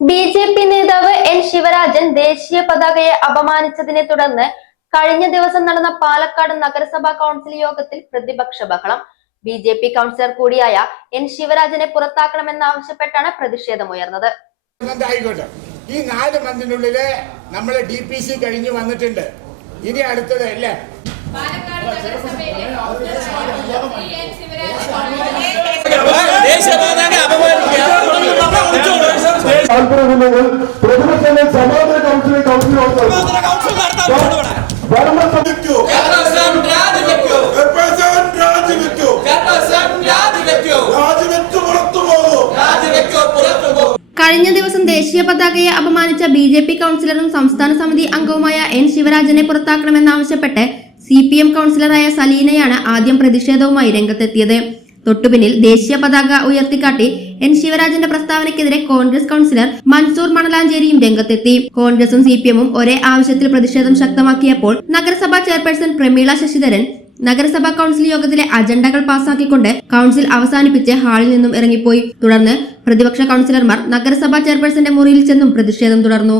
P നേതാവ് N Sivarajan ദേശീയ പതാകയെ അപമാനിച്ചതിനെ തുടർന്ന് കഴിഞ്ഞ ദിവസം നടന്ന പാലക്കാട് നഗരസഭാ കൗൺസിൽ യോഗത്തിൽ പ്രതിപക്ഷ ബഹളം. ബി ജെ പി കൗൺസിലർ കൂടിയായ എൻ ശിവരാജനെ പുറത്താക്കണമെന്നാവശ്യപ്പെട്ടാണ് പ്രതിഷേധമുയർന്നത്. ഉയർന്നത് ഈ നാല് മന്തിനുള്ളിൽ നമ്മൾ ഡി പി സി കഴിഞ്ഞു വന്നിട്ടുണ്ട്. ഇനി അടുത്തത് അല്ലേ? പുറത്തു പ്രതിപക്ഷങ്ങൾ സമാന്തര പുറത്തു കൗൺസിൽ കഴിഞ്ഞ ദിവസം ദേശീയ പതാകയെ അപമാനിച്ച ബി ജെ പി കൗൺസിലറും സംസ്ഥാന സമിതി അംഗവുമായ എൻ ശിവരാജനെ പുറത്താക്കണമെന്നാവശ്യപ്പെട്ട് സി പി എം കൗൺസിലറായ സലീനയാണ് ആദ്യം പ്രതിഷേധവുമായി രംഗത്തെത്തിയത്. തൊട്ടുപിന്നിൽ ദേശീയ പതാക ഉയർത്തിക്കാട്ടി എൻ ശിവരാജന്റെ പ്രസ്താവനയ്ക്കെതിരെ കോൺഗ്രസ് കൗൺസിലർ മൻസൂർ മണലാഞ്ചേരിയും രംഗത്തെത്തി. കോൺഗ്രസും സി പി എമ്മും ഒരേ ആവശ്യത്തിൽ പ്രതിഷേധം ശക്തമാക്കിയപ്പോൾ നഗരസഭാ ചെയർപേഴ്സൺ പ്രമീള ശശിധരൻ നഗരസഭാ കൗൺസിൽ യോഗത്തിലെ അജണ്ടകൾ പാസാക്കിക്കൊണ്ട് കൗൺസിൽ അവസാനിപ്പിച്ച് ഹാളിൽ നിന്നും ഇറങ്ങിപ്പോയി. തുടർന്ന് പ്രതിപക്ഷ കൗൺസിലർമാർ നഗരസഭാ ചെയർപേഴ്സന്റെ മുറിയിൽ ചെന്നും പ്രതിഷേധം തുടർന്നു.